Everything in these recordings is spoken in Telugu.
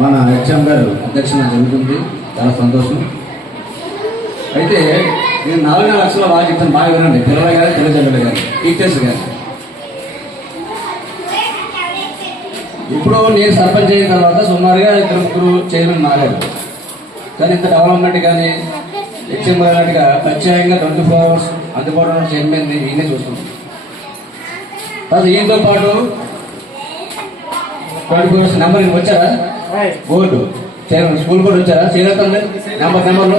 మన హెచ్ఎం గారు అధ్యక్షన జరుగుతుంది. చాలా సంతోషం. అయితే నేను 4 లక్షల బాగా చెప్తాను, బాగా వినండి. పిల్లలు కానీ తల్లిదండ్రులు కానీ టీచర్స్ కానీ. ఇప్పుడు నేను సర్పంచ్ అయిన తర్వాత సుమారుగా 2-3 చైర్మన్ మారారు. కానీ ఇంత డెవలప్మెంట్ కానీ హెచ్ఎం గారిగా ప్రత్యేకంగా 24 hours అందుబాటులో ఉన్న చైర్మన్ ఈయనే చూస్తున్నాం. తర్వాత ఈయనతో పాటు 24 hours నెంబర్ వచ్చారా? బోర్డు చైర్మన్ స్కూల్ బోర్డు వచ్చారా? చేరతండి నెంబర్లో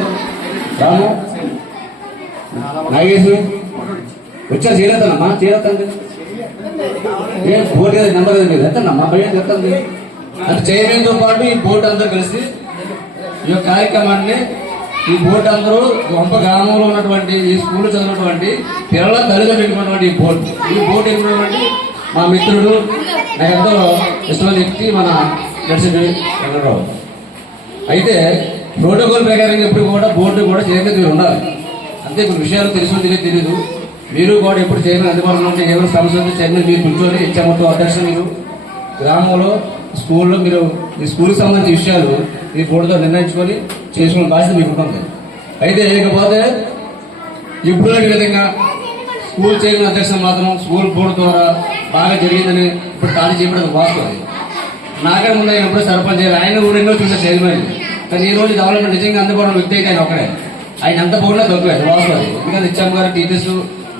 రాము నాగేశ్వరు వచ్చారు. చేరతానమ్మా, చేరతండి. ఏం బోర్డు కదా నెంబర్ ఎత్తమ్మా, భయం చెప్తుంది. అంటే చైర్మన్తో పాటు ఈ బోర్డు అందరూ కలిసి ఈ యొక్క కార్యక్రమాన్ని, ఈ బోర్డు అందరూ గొప్ప గ్రామంలో ఉన్నటువంటి ఈ స్కూల్ చదివినటువంటి పిల్లల తల్లిదండ్రులు ఈ బోర్డు ఎన్నుకున్నటువంటి మా మిత్రుడు, నాకు ఎంతో ఇష్టమైన వ్యక్తి మన నర్సింగ్ వెంకటరావు. అయితే ప్రోటోకాల్ ప్రకారంగా ఎప్పుడు కూడా బోర్డు కూడా చైర్మన్ మీరు ఉండాలి. అంతే కొన్ని విషయాలు తెలుసు తెలియదు. మీరు కూడా ఎప్పుడు చైర్మన్ అందుబాటులో ఉంటే ఏమైనా సమస్య ఉంటే చైర్మన్ మీరు కూర్చొని ఇచ్చామతో అధ్యక్షులు మీరు గ్రామంలో స్కూల్లో మీరు ఈ స్కూల్కి సంబంధించిన విషయాలు మీ బోర్డుతో నిర్ణయించుకొని చేసుకునే బాధ్యత మీకు ఉంటుంది. అయితే ఇకపోతే ఇప్పుడు విధంగా స్కూల్ చైర్మన్ అధ్యక్షులు మాత్రం స్కూల్ బోర్డు ద్వారా బాగా జరిగిందని ఇప్పుడు ఖాళీ చేయడం వాస్తవం. నాకే ముందు ఆయన ఎప్పుడు సర్పంచ్ ఆయన కూడా ఎన్నో చూసారు చైర్మన్. కానీ ఈ రోజు డెవలప్మెంట్ నిజంగా అందుబాటులో వ్యక్తి అయితే ఆయన ఒకడే. ఆయన ఎంత బోర్డులో తక్కువ వాస్తవం. ఎందుకంటే హెచ్ఎం గారు టీచర్స్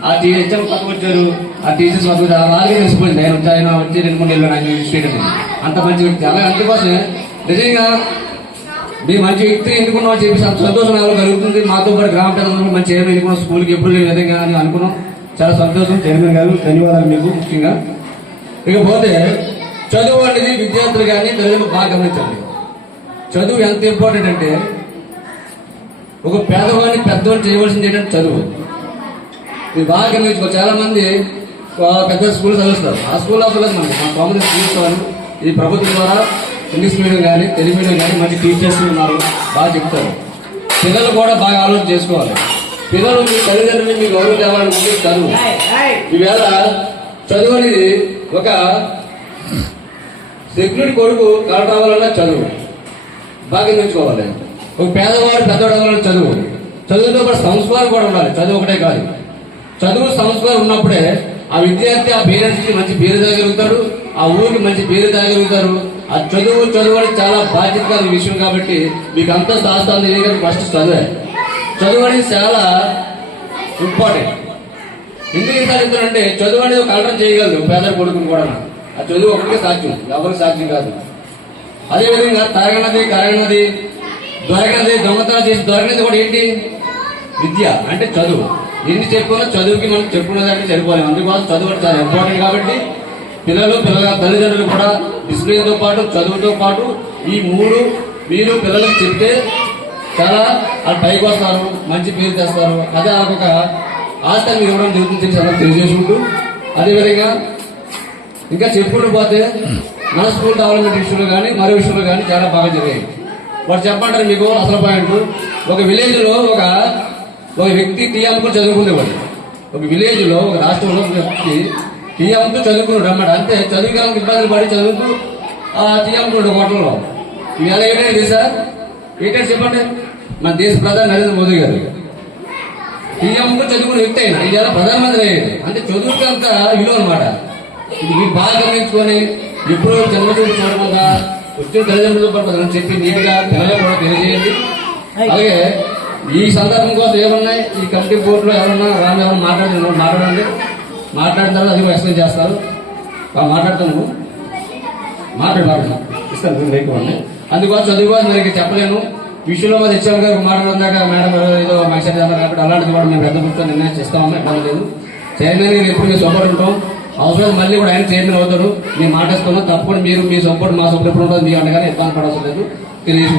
ఆ హెచ్ఎం పక్కకు వచ్చారు. ఆ టీచర్స్ పక్కకు అలాగే తెలిసిపోయింది. ఆయన వచ్చి 2-3 నెలలు ఆయన స్టేట్ అంత మంచి వ్యక్తి. అలాగే అందుకోసమే నిజంగా మీ మంచి వ్యక్తి ఎన్నుకున్నామని చెప్పి సంతోషం నాకు కలుగుతుంది. మాతో పాటు గ్రామ ప్రజలందరూ మంచి చైర్మన్ ఎన్నుకున్నాం. స్కూల్కి ఎప్పుడు లేని విధంగా అని అనుకున్నాం. చాలా సంతోషం చైర్మన్ గారు, ధన్యవాదాలు మీకు ముఖ్యంగా. ఇకపోతే చదువు అనేది విద్యార్థులు కానీ తల్లిదండ్రులు బాగా గమనించండి. చదువు ఎంత ఇంపార్టెంట్ అంటే ఒక పేదవాడిని పెద్దవాడిని చేయవలసింది ఏంటంటే చదువు. మీరు బాగా గమనించుకో. చాలా మంది పెద్ద స్కూల్ చదువుస్తారు. ఆ స్కూల్ అవసరం మనకి మా కామన్ స్కూల్స్ వారు ఈ ప్రభుత్వం ద్వారా ఇంగ్లీష్ మీడియం కానీ తెలుగు మీడియం కానీ మంచి టీచర్స్ ఉన్నారు, బాగా చెప్తారు. పిల్లలు కూడా బాగా ఆలోచన చేసుకోవాలి. పిల్లలు మీ తల్లిదండ్రులు మీ గౌరవం తేవాలనుకుంటే చదువు. ఈవేళ చదువు అనేది ఒక సెక్యూరిటీ కొడుకు కలెక్టర్ అవ్వాలన్నా చదువు బాగా నేర్చుకోవాలి. ఒక పేదవాడు పెద్దవాడు అవ్వాలన్నా చదువు. చదువుతో పాటు సంస్కారం కూడా ఉండాలి. చదువు ఒకటే కాదు, చదువు సంస్కారం ఉన్నప్పుడే ఆ విద్యార్థి ఆ పేరెంట్స్కి మంచి పేరు తాగలుగుతాడు, ఆ ఊరికి మంచి పేరు తాగలుగుతారు. ఆ చదువు అనేది చాలా బాధ్యత విషయం. కాబట్టి మీకు అంత ఆస్థానం తెలియదు. ఫస్ట్ చదువు అనేది చాలా ఇంపార్టెంట్. ఎందుకు సాధించాలంటే చదువు అనేది ఒక అల్టం చేయగలదు పేద కొడుకుని కూడా. ఆ చదువు ఒకటికే సాధ్యం, ఎవరికి సాధ్యం కాదు. అదేవిధంగా తాగనది, కరగనది, దొరకనది, దొంగతనం చేసి దొరకనది కూడా ఏంటి? విద్య అంటే చదువు. ఎన్ని చెప్పుకున్నా చదువుకి మనం చెప్పుకున్నదానికి సరిపోలేము. అందుకోసం చదువు చాలా ఇంపార్టెంట్. కాబట్టి పిల్లల తల్లిదండ్రులు కూడా డిసిప్లిన్తో పాటు చదువుతో పాటు ఈ 3 మీరు పిల్లలకు చెప్తే చాలా వాళ్ళు పైకి వస్తారు, మంచి పేరు తెస్తారు. అదే ఒక ఆస్తి మీరు ఇవ్వడం జరుగుతుంది తెలియజేసుకుంటూ, అదేవిధంగా ఇంకా చెప్పుకుంటూ పోతే మన స్కూల్ డెవలప్మెంట్ విషయంలో కానీ మరో విషయంలో కానీ చాలా బాగా జరిగాయి. వాడు చెప్పంటారు మీకు అసలు పాయింట్. ఒక విలేజ్లో ఒక వ్యక్తి టీ అమ్ముకుని చదువుకునేవాడు. ఒక విలేజ్లో ఒక రాష్ట్రంలో ఒక వ్యక్తి టీ అమ్ముతూ చదువుకున్నాడు అన్నమాట. అంతే చదువుకోవడానికి ఇబ్బందులు పడి చదువుతూ ఆ టీ అమ్ముకున్నాడు హోటల్లో. ఇవాళ ఏంటంటే సార్ ఏంటంటే చెప్పండి, మన దేశ ప్రధాని నరేంద్ర మోదీ గారు టీ అమ్ముకుని చదువుకునే వ్యక్తి అయినా ఇవాళ ప్రధానమంత్రి అయ్యాడు. అంటే చదువుకి అంత విలువ అనమాట. ఇది మీరు బాగా గమనించుకొని ఎప్పుడూ జన్మచూపు చూడకుండా వచ్చిన తల్లిదండ్రులు చెప్పి నీట్గా పిల్లలు కూడా తెలియజేయండి. అలాగే ఈ సందర్భం కోసం ఏమన్నాయి ఈ కమిటీ బోర్డులో ఎవరన్నా ఎవరన్నా మాట్లాడండి. మాట్లాడిన తర్వాత అది ఎక్స్ప్లెయిన్ చేస్తారు. మాట్లాడుతాను ఇస్తాను లేకపోతే అందుకోసం చదువు మరి చెప్పలేను విషయంలో మరి హెచ్ఎం గారు మాట్లాడినాక మేడం ఏదో మెసేజ్ అన్నారు. కాబట్టి అలాంటిది కూడా మేము పెద్ద గుర్తు నిర్ణయం చేస్తామని ఇబ్బంది లేదు. చైర్మన్ గారు ఎప్పుడు మేము సపోర్ట్ ఉంటాం. అవసరం మళ్ళీ కూడా ఆయన చైర్మన్ అవుతాడు. మేము మాట్లాడుతున్నాం. తప్పకుండా మీరు మీ సపోర్ట్ మా సపోర్ట్ ఎప్పుడు ఉంటుంది. మీ అండగానే ఇబ్బంది పడవసరం లేదు. తెలియజేసి